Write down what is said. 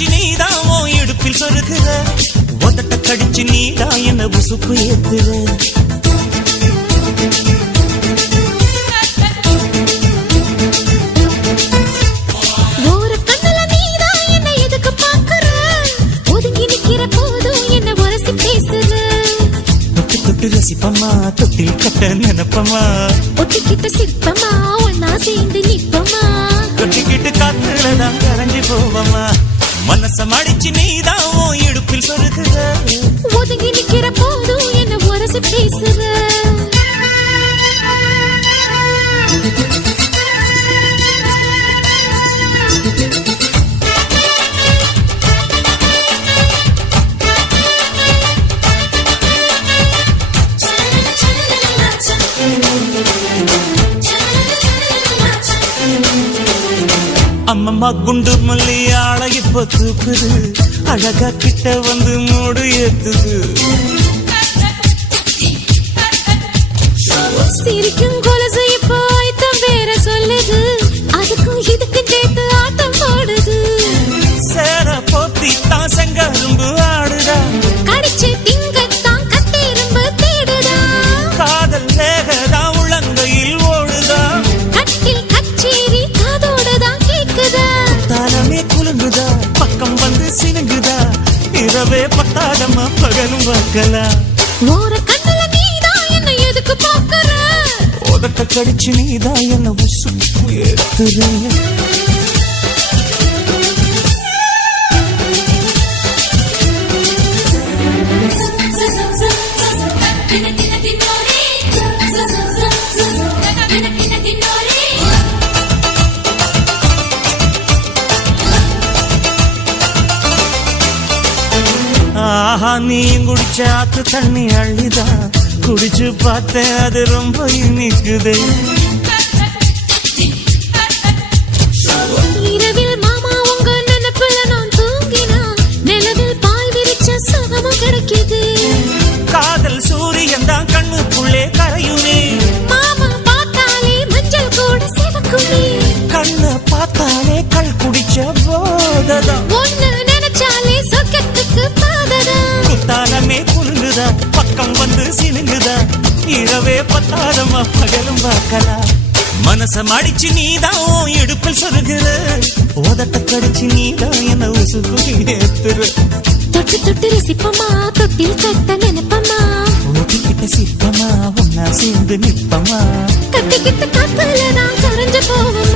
அடிச்சு நீதான் உன் இடுப்பில் சொருகுற, உதட்ட கடிச்சு நீதான் என்ன உசுப்பு ஏத்துற. ஒரு கண்ணுல நீதான் என்ன எதுக்கு பாக்குற, ஒதுங்கி நிக்கிற போதும் என்ன உரசி பேசுற. தொட்டு தொட்டு ரசிப்பமா, தொட்டில் கட்ட நினைப்பமா, ஒட்டிக்கிட்ட சிற்பமா ஒன்னா சேர்ந்து நிப்பமா, கொட்டிக்கிட்டு காத்துலதான் கரைஞ்சு போவமா. மனசம் அடிச்சு நீதான் உன் இடுப்பில் சொருகுற, ஒதுங்கி நிக்கிற போதும் என்ன உரசி பேசுற. அம்மம்மா குண்டு மல்லி ஆள இப்ப தூக்குது, அழகா கிட்ட வந்து மூடு ஏத்துது. சிரிக்கும் கொலுசு இப்போ ஆயத்தம் வேற சொல்லுது, அதுக்கும் இதுக்கும் சேர்த்து ஆட்டம் போடுது. சேர போத்தி தான் செங்கரும்பு ஆடுதா, கடிச்சு திங்கத்தான் கட்டெரும்பு தேடுதா. காதல் வேகதான் உள்ளங்கையில் ஓடுதா, கட்டில் கச்சேரி காதோடுதான் கேக்குதா. தானமே குலுங்குதா, பக்கம் வந்து சினுங்குதா, இரவே பத்தாதம்மா பகலும் பார்க்கலாம். ஒரு கண்ணுல நீதான் என்ன எதுக்கு பாக்குற, உதட்ட கடிச்சு நீதான் என்ன உசுப்பு ஏத்துற. ஆஹா நீ குடிச்ச ஆத்து தண்ணி அள்ளிதா, குடிச்சு பார்த்தேன் அது ரொம்ப இனிக்குது. இரவில் மாமா உங்க நினைப்புல நான் தூங்கினா, நிலவில் பாய் விரிச்ச சுகமும் கிடைக்குது. காதல் சூரியன் தான் கண்ணுக்குள்ளே கரையுமே, மாமா பார்த்தாலே மஞ்சள் கூட சிவக்குமே. கண்ண பார்த்தாலே கள் குடிச்ச போததான், ஒண்ணு நினைச்சாலே சொர்க்கத்துக்கு பாததா. குத்தாலமே குலுங்குதா, பக்கம் வந்து சினுங்குதா, இரவே பத்தாதம்மா பகலும் பார்க்கலாம். மனசம் அடிச்சு நீதான் உன் இடுப்பில் சொருகுற, உதட்ட கடிச்சு நீதான் என்ன உசுப்பு ஏத்துற. தொட்டு தொட்டு ரசிப்பமா, தொட்டில் கட்ட நினைப்பமா, ஓட்டிக்கிட்ட சிற்பமா ஒன்னா சேர்ந்து நிற்பமா, கட்டிக்கிட்ட காத்துல நான் கரைஞ்சு போவோம்.